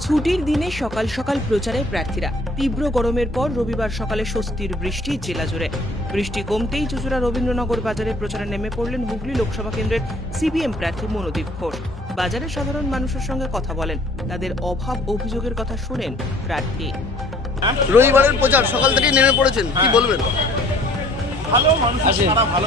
ছুটির দিনে সকাল সকাল প্রচারে প্রার্থীরা। তীব্র গরমের পর রবিবার সকালে স্বস্তির বৃষ্টি জেলা জুড়ে। বৃষ্টি কমতেই চুচুড়া রবীন্দ্রনগর বাজারে প্রচারে নেমে পড়লেন হুগলি লোকসভা কেন্দ্রের সিপিএম প্রার্থী মনোদীপ ঘোষ। বাজারে সাধারণ মানুষের সঙ্গে কথা বলেন। তাদের অভাব অভিযোগের কথা শোনেন প্রার্থী। রবিবারের প্রচার সকাল থেকেই নেমে পড়েছেন কি বলবেন? ভালো মানুষের সারা ভালো।